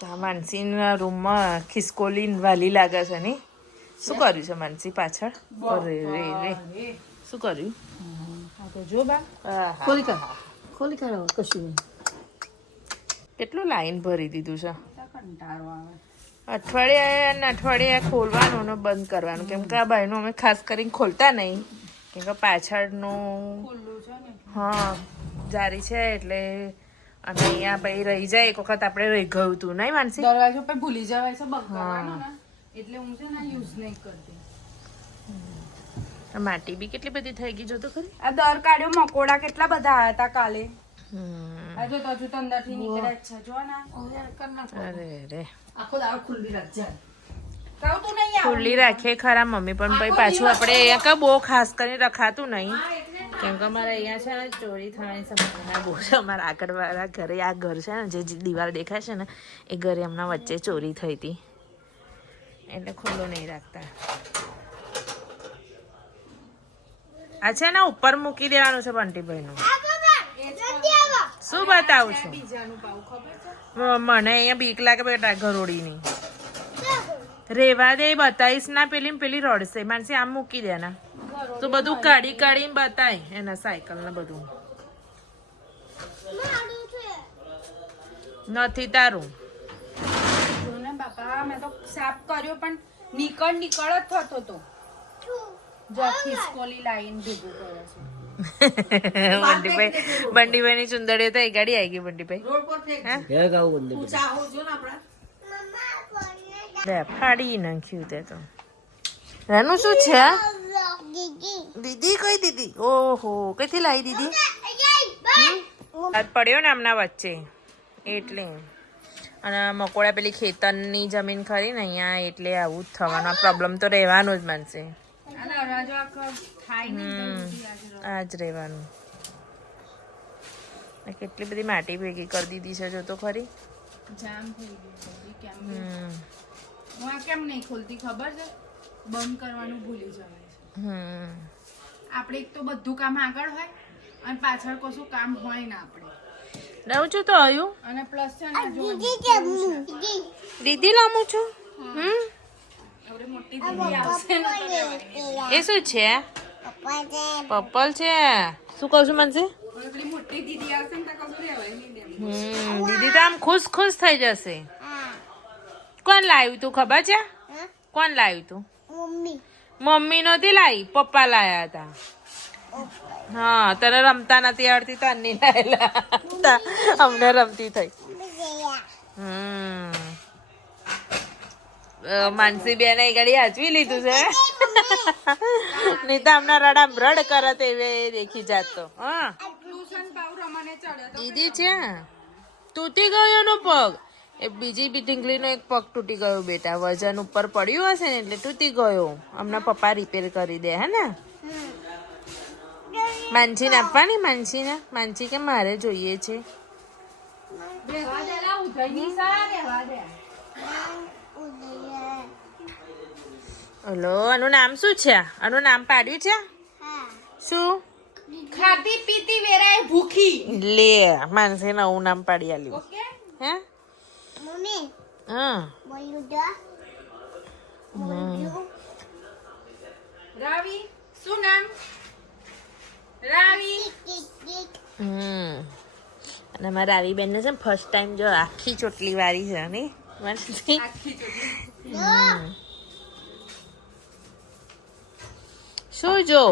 માનસીના રૂમમાં ખિસકોલી વાલી લાગે છે ને શું કર્યું છે માનસી પાછળ અરે રે રે શું કર્યું તો જો બા ખોલી કર કશું નહીં કેટલું લાઈન ભરી દીધું છે કંટાળો આવે અઠવાડિયે ખોલવાનું ને બંધ કરવાનું કેમ કે આ ભાઈનું અમે ખાસ કરીને ખોલતા નહીં કેમ કે પાછળનું ખુલ્લું છે ને હા જારી છે એટલે અને અહીંયા ભાઈ રહી જાય એક વખત આપણે રહી ગયું હતું નહીં માનસી દરવાજો પર ભૂલી જવાય છે બંધ કરવાનો ને એટલે હું છે ને યુઝ નહીં કરતી માટી બી કેટલી બધી થઈ ગઈ જો તો ખરી આ દર કાઢ્યો મકોડા કેટલા બધા આયા હતા કાલે આ જો તો હજુ તો અંદરથી નીકળ્યા જ છે જો ના અરે રે આખો દાડો ખુલ્લી રાખજે કહું તું નહીં ખુલ્લી રાખીએ ખરા મમ્મી પણ ભાઈ પાછું આપણે અહીંયા કા બહુ ખાસ કરીને રખાતું નહીં કેમ કે અમારે અહીંયા છે ને ચોરી થવાની સંભાવના બહુ છે અમારા આગળવાળા ઘરે આ ઘર છે ને જે દિવાલ દેખાય છે ને એ ઘરે એમના વચ્ચે ચોરી થઈ હતી એટલે ખુલ્લો નહીં રાખતા આ છે ને ઉપર મૂકી દેવાનું છે બંટીભાઈનું શું બતાવું છું મને અહીંયા બીક લાગે બેટા ઘરોડીની રેવા દે બતાવીશ ના પેલી રડશે માનસી આમ મૂકી દે ના તો બધું કાઢી કાઢીને બતાય એના સાયકલ ને બધું નથી તારું ને બાપા મેં તો સાફ કર્યો પણ નીકળ જ થતો તો જો ખિસકોલી લાઈન ભેગું કરે છે બંટીભાઈ ની ચુંદડીઓ તો એ ગાડી આવી ગઈ બંટીભાઈ ફાડી નાખ્યું તે તો એનું શું છે દીદી કઈ દીદી ઓહો કઈથી લાવી દીદી પડ્યો ને આમના વચ્ચે એટલે અને મકોડા પેલી ખેતરની જમીન ખરી ને અહીંયા એટલે આવું જ થવાનું પ્રોબ્લેમ તો રહેવાનું જ માનશે આજ રહેવાનું કેટલી બધી માટી ભેગી કરી દીધી છે જો તો ખરી જામ થઈ ગયું હું આ કેમ નહીં ખોલતી ખબર છે બંધ કરવાનું ભૂલી જવાય છે આપણે એક તો બધું કામ આગળ હોય અને પાછળ કશું કામ હોય ના આપણે લાવું છું તો આવ્યું અને પ્લસ છે ને જો દીદી લાવું છું આપણે મોટી દીદી આવશે ને તો રહેવાની. એ શું છે પપ્પલ છે શું કહું છું મનસી હવે પેલી મોટી દીદી આવશે ને તો કશું રહેવાય નહીં દેવું. દીદી તો આમ ખુશ થઈ જશે કોણ લાવ્યું તું ખબર છે કોણ લાવ્યું તું મમ્મી નહોતી લાવી પપ્પા લાયા હતા હા તને રમતા નથી આવડતી તો અન્ની લાયેલા અમને રમતી થઈ માનસી બેન એ ગાડી હાચવી લીધું છે નહીં તો અમને રડામ રડ કરત એવે દેખી જાત તો હા દીદી છે તૂટી ગયો એનો પગ એ બીજી બી ઢીંગલીનો એક પગ તૂટી ગયો બેટા વજન ઉપર પડ્યું હશે ને એટલે તૂટી ગયો હમણાં પપ્પા રિપેર કરી દે હે ને માનસીને આપવાની માનસી કે મારે જોઈએ છે હલો આનું નામ શું છે આનું નામ પાડ્યું છે શું ખાતી પીતી વેરાય ભૂખી લે માનસી નવું નામ પાડી આલ્યું ઓકે હે હા રાવી શું નામ રાવી અને મારા આવી બેન ને છે ફર્સ્ટ ટાઈમ જો આખી ચોટલી વાળી છે ને માનસી આખી ચોટી શું જો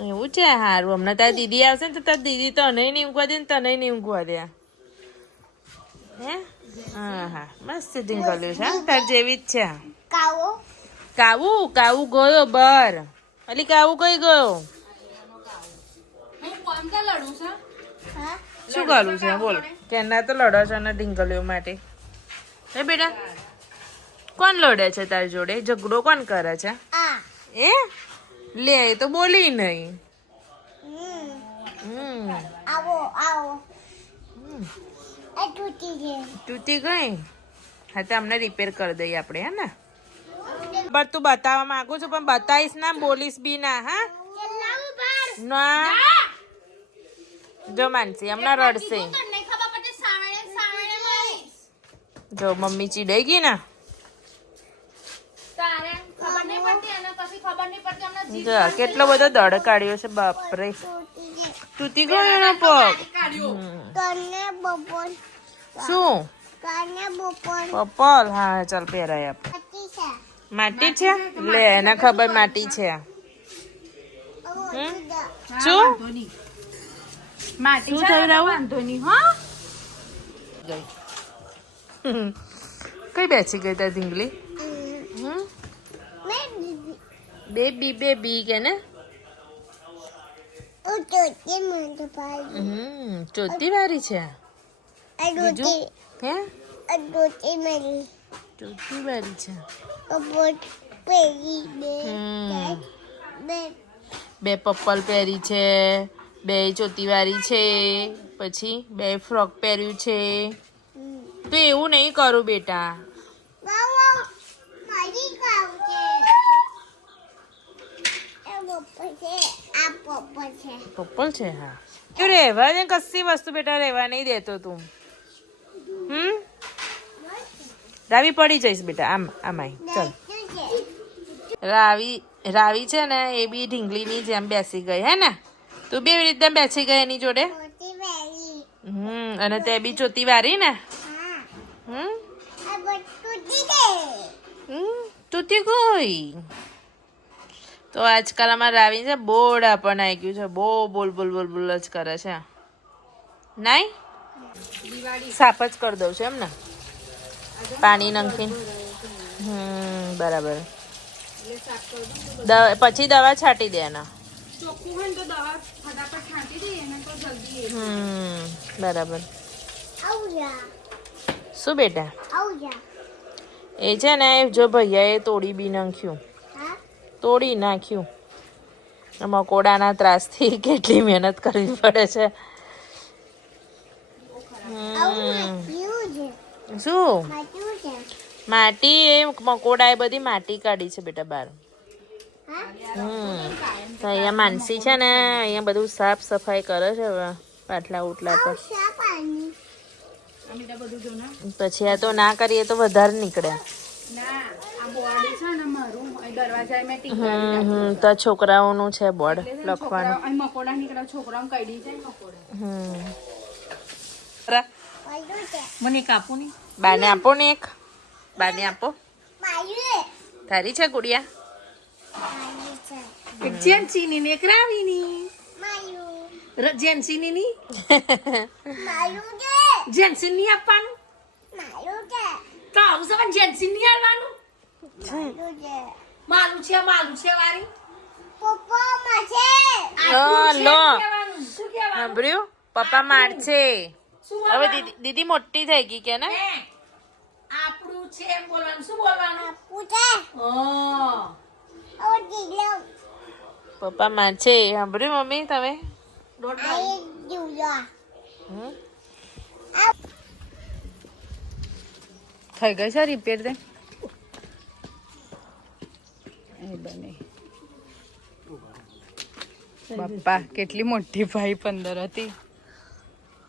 એવું છે હારું હમણાં તારી દીદી આવશે ને તો તારી દીદી તને નહીં ઊંઘવા દે ને તને નહીં ઊંઘવા દે હે હા મસ્ત ઢીંગલ્યું છે તાર જેવી જ છે કાવું ગયો બર અલી કાવું કઈ ગયો શું કરું છે બોલ કેના તો લડો છે ને ઢીંગલીઓ માટે હે બેટા કોણ લડે છે તારી જોડે ઝઘડો કોણ કરે છે એ લે એ તો બોલી નહીં તૂટી ગઈ હા તો અમને રિપેર કરી દઈએ આપણે હે ને બસ તું બતાવવા માંગુ છું પણ બતાવીશ ના બોલીશ બી ના હા ના જો માનસી હમણાં રડશે જો મમ્મી ચીડાઈ ગઈ ને તારે ખબર નહીં પડતી અને કશી ખબર નહીં પડતી અમને જીભ જો કેટલો બધો દડ કાઢ્યો છે બાપરે તૂટી ગયો એનો પગ શું પપ્પલ હા ચાલ પહેરાય આપ માટી છે લે એને ખબર માટી છે શું માટી શું છે થયું ને રાહુલ? વાંધો નહીં હા કઈ બેસી ગઈ તા ઢીંગલી બેબી બેબી કે ને ચોથી વારી છે બીજું હે ચોથી વારી છે બે પપ્પલ પહેરી છે બે ચોથી વારી છે પછી બે ફ્રોક પહેર્યું છે તો એવું નહીં કરું બેટા પપ્પલ છે હા તું રહેવા દે કશી વસ્તુ બેટા રહેવા નહીં દેતો તું રાવી પડી જઈશ બેટા આમ આમાય ચલ રાવી છે ને એ બી ઢીંગલીની જેમ બેસી ગઈ હે ને તું બી એવી રીતે બેસી ગઈ એની જોડે અને તે બી ચોથી વારી ને તૂટી ગઈ તો આજકાલ અમારે રાવી છે બોડા પણ આવી ગયું છે બહુ બોલ બોલ બોલ બોલ જ કરે છે નહીં સાફ જ કરી દઉં છું એમ ને પાણી નાખીને બરાબર પછી દવા છાંટી દે એના ચોખ્ખું હોય ને તો દવા ફટાફટ છાંટી દઈએ ને તો જલ્દી બરાબર શું બેટા એ છે ને જો ભૈયાએ તોડી બી નાખ્યું તોડી નાખ્યું મકોડાના ત્રાસથી કેટલી મહેનત કરવી પડે છે શું માટી એ મકોડા એ બધી માટી કાઢી છે બેટા બહાર તો અહીંયા માનસી છે ને અહીંયા બધું સાફ સફાઈ કરે છે હવે પાટલા ઉટલા પર પછી આ તો ના કરીએ તો વધારે નીકળે તો છોકરાઓનું છે બોર્ડ લખવાનું મને કાપું નહીં બાને આપો ને એક બાને આપો તારી છે ગુડિયા એક જેન્સીની ને એક રાવીની જેન્સીની ની જેન્સી ની આપવાનું તારું સવાન જેન્સી ની આવવાનું માલું છે વારી લો સાંભળ્યું પપ્પા મારશે હવે દીદી મોટી થઈ ગઈ કે ને આપણું છે એમ બોલવાનું શું બોલવાનું પપ્પા મારશે સાંભળ્યું મમ્મી તમે થઈ ગઈ છે રિપેર તે બાપા કેટલી મોટી ભાઈ 15 હતી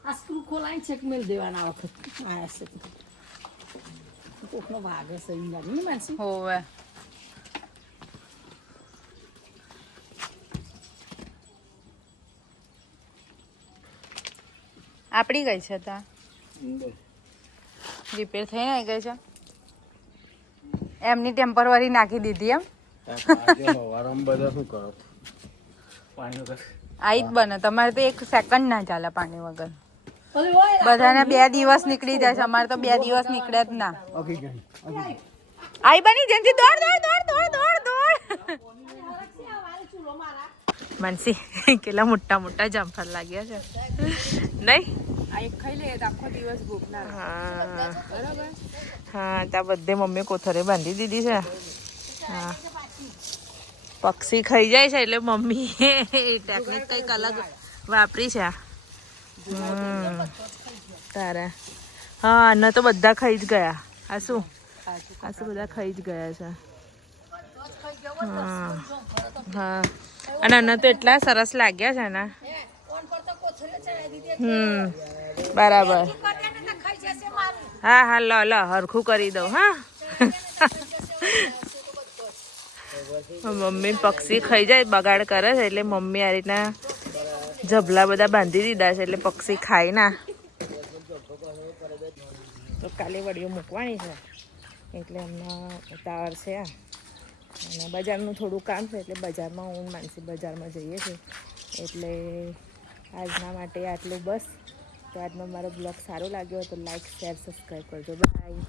આ સ્ક્રૂ ખોલાઈ ચેક મેલ દેવાના વખત આયા છે કોકનો ભાગ હશે એમ લાગે ને માનસી હોવે આપડી ગઈ છે તા રિપેર થઈને આવી ગઈ છે એમની ટેમ્પરરી નાખી દીધી એમ આઈ જ બને તમારે તો 1 સેકન્ડ ના ચાલે પાણી વગર બધાને 2 દિવસ નીકળી જાય છે અમારે તો 2 દિવસ નીકળે જ ના આઈ બની જેનથી દોડ માનસી કેટલા મોટા મોટા જામફળ લાગ્યા છે નહીં આ એક ખાઈ લે તો આખો દિવસ ભૂખ ના બરાબર હા ત્યાં બધે મમ્મી કોથરે બાંધી દીધી છે હા પક્ષી ખાઈ જાય છે એટલે મમ્મી ટેકનિક કંઈક અલગ વાપરી છે તારા હા ન તો બધા ખાઈ જ ગયા આ શું બધા ખાઈ જ ગયા છે હા હા અને અन्न તો એટલા સરસ લાગ્યા છે ને બરાબર હા હા લો લો હરખું કરી દઉં હા મમ્મી પક્ષી ખાઈ જાય બગાડ કરે છે એટલે મમ્મી આ રીતના જબલા બધા બાંધી દીધા છે એટલે પક્ષી ખાય ના. તો કાલે વડીઓ મૂકવાની છે એટલે હમણાં ઉતાવળ છે અને બજારનું થોડું કામ છે એટલે બજારમાં હું માનસી બજારમાં જઈએ છીએ એટલે આજના માટે આટલું બસ. તો આજનો મારો બ્લોગ સારો લાગ્યો તો લાઈક શેર સબસ્ક્રાઈબ કરજો. બાય.